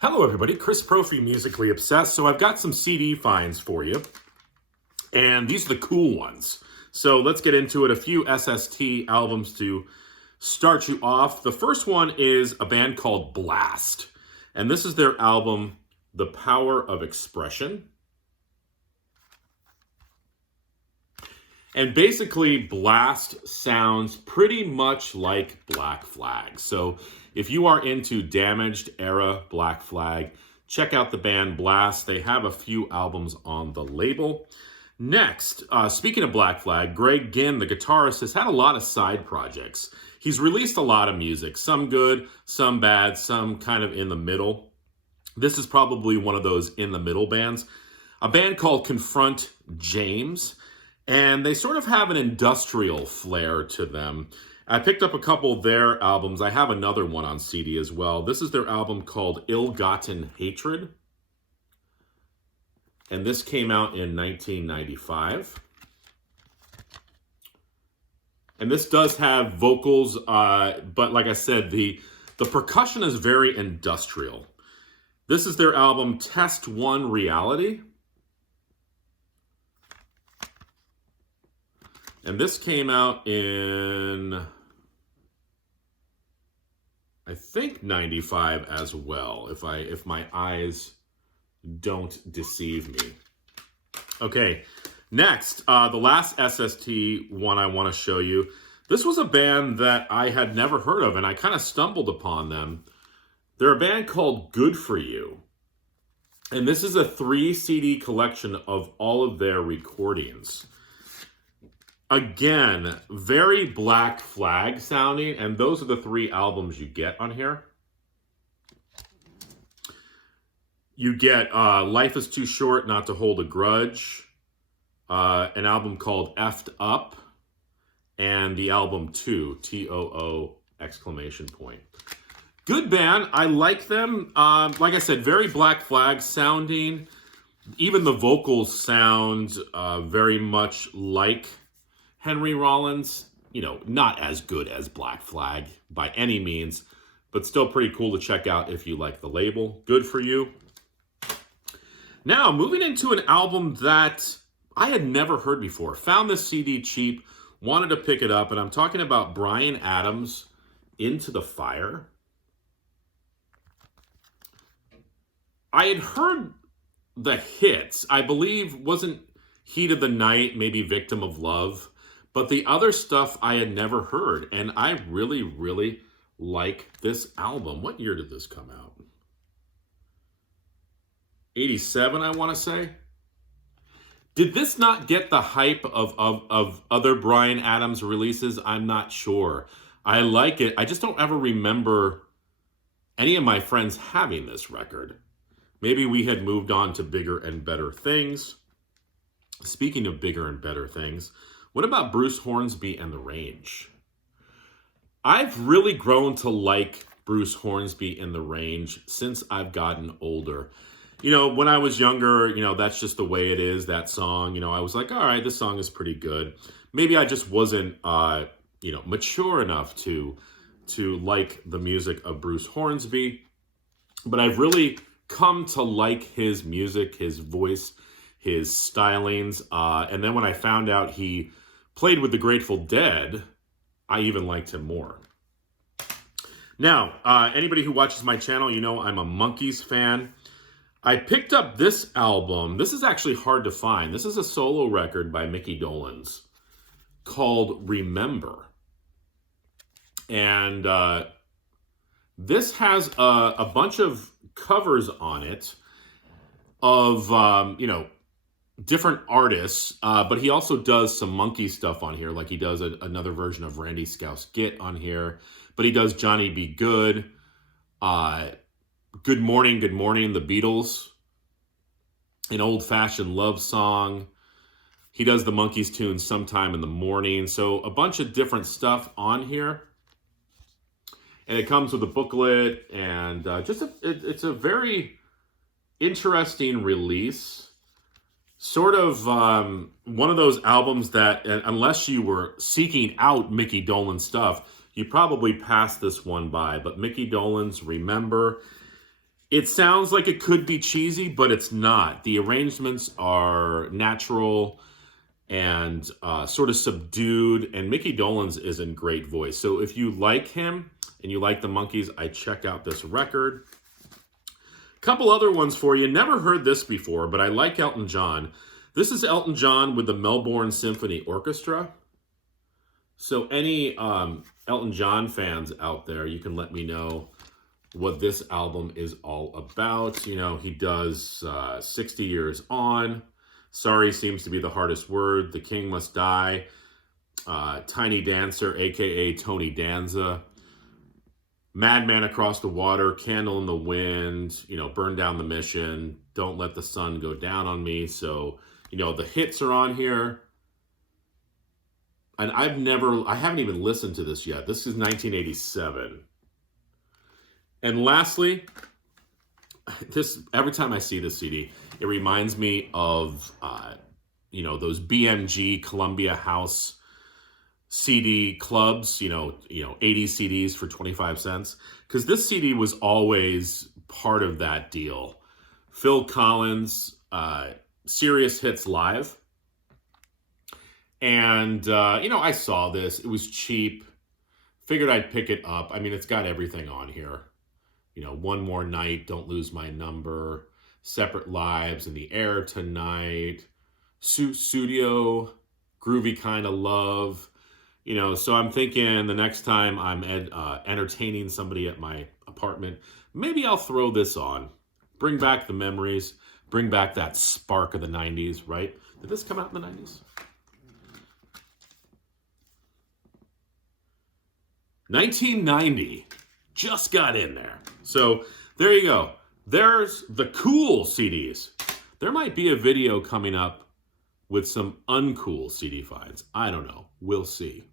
Hello everybody, Chris Profi, Musically Obsessed. So I've got some CD finds for you, and these are the cool ones. So let's get into it. A few SST albums to start you off. The first one is a band called Blast, and this is their album, The Power of Expression. And basically, Blast sounds pretty much like Black Flag. So if you are into Damaged era Black Flag, check out the band Blast. They have a few albums on the label. Next, speaking of Black Flag, Greg Ginn, the guitarist, has had a lot of side projects. He's released a lot of music, some good, some bad, some kind of in the middle. This is probably one of those in the middle bands. A band called Confront James. And they sort of have an industrial flair to them. I picked up a couple of their albums. I have another one on CD as well. This is their album called Ill-Gotten Hatred. And this came out in 1995. And this does have vocals, but like I said, the percussion is very industrial. This is their album Test One Reality. And this came out in, I think, 95 as well, if my eyes don't deceive me. Okay, next, the last SST one I want to show you. This was a band that I had never heard of, and I kind of stumbled upon them. They're a band called Good For You. And this is a 3 CD collection of all of their recordings. Again, very Black Flag sounding, and those are the 3 albums you get on here. You get Life Is Too Short Not to Hold a Grudge, an album called Effed Up, and the album Too, T-O-O exclamation point. Good band. I like them. Like I said, very Black Flag sounding. Even the vocals sound very much like Henry Rollins, you know, not as good as Black Flag by any means, but still pretty cool to check out if you like the label. Good For You. Now, moving into an album that I had never heard before. Found this CD cheap, wanted to pick it up, and I'm talking about Bryan Adams' Into the Fire. I had heard the hits. I believe wasn't Heat of the Night, maybe Victim of Love. But the other stuff I had never heard, and I really, really like this album. What year did this come out? 87, I want to say. Did this not get the hype of other Bryan Adams releases? I'm not sure. I like it. I just don't ever remember any of my friends having this record. Maybe we had moved on to bigger and better things. Speaking of bigger and better things, what about Bruce Hornsby and the Range? I've really grown to like Bruce Hornsby and the Range since I've gotten older. You know, when I was younger, you know, that's just the way it is, that song. You know, I was like, all right, this song is pretty good. Maybe I just wasn't, you know, mature enough to like the music of Bruce Hornsby. But I've really come to like his music, his voice, his stylings. And then when I found out he played with the Grateful Dead, I even liked him more. Now, anybody who watches my channel, you know I'm a Monkees fan. I picked up this album. This is actually hard to find. This is a solo record by Mickey Dolenz called Remember. And this has a bunch of covers on it of, you know, different artists, but he also does some Monkees stuff on here, like he does another version of Randy Scouse Git on here, but he does Johnny B. Good, Good Morning, the Beatles, an old-fashioned love song. He does the Monkees tune Sometime in the Morning, so a bunch of different stuff on here. And it comes with a booklet, and it's a very interesting release. Sort of one of those albums that, unless you were seeking out Mickey Dolenz stuff, you probably passed this one by. But Mickey Dolenz, Remember. It sounds like it could be cheesy, but it's not. The arrangements are natural and sort of subdued, and Mickey Dolenz is in great voice. So if you like him and you like the Monkees, I check out this record. Couple other ones for you. Never heard this before, but I like Elton John. This is Elton John with the Melbourne Symphony Orchestra. So any Elton John fans out there, you can let me know what this album is all about. You know, he does 60 Years On. Sorry Seems to Be the Hardest Word. The King Must Die. Tiny Dancer, a.k.a. Tony Danza. Madman Across the Water. Candle in the Wind. You know, Burn Down the Mission. Don't Let the Sun Go Down on Me. So, you know, the hits are on here. And I haven't even listened to this yet. This is 1987. And lastly, every time I see this CD, it reminds me of, you know, those BMG Columbia House CD clubs, you know, 80 CDs for 25 cents. Because this CD was always part of that deal. Phil Collins, Serious Hits Live. And, you know, I saw this. It was cheap. Figured I'd pick it up. I mean, it's got everything on here. You know, One More Night, Don't Lose My Number, Separate Lives, In the Air Tonight, Studio, Groovy Kind of Love. You know, so I'm thinking the next time I'm entertaining somebody at my apartment, maybe I'll throw this on. Bring back the memories. Bring back that spark of the 90s, right? Did this come out in the 90s? 1990. Just got in there. So there you go. There's the cool CDs. There might be a video coming up with some uncool CD finds. I don't know. We'll see.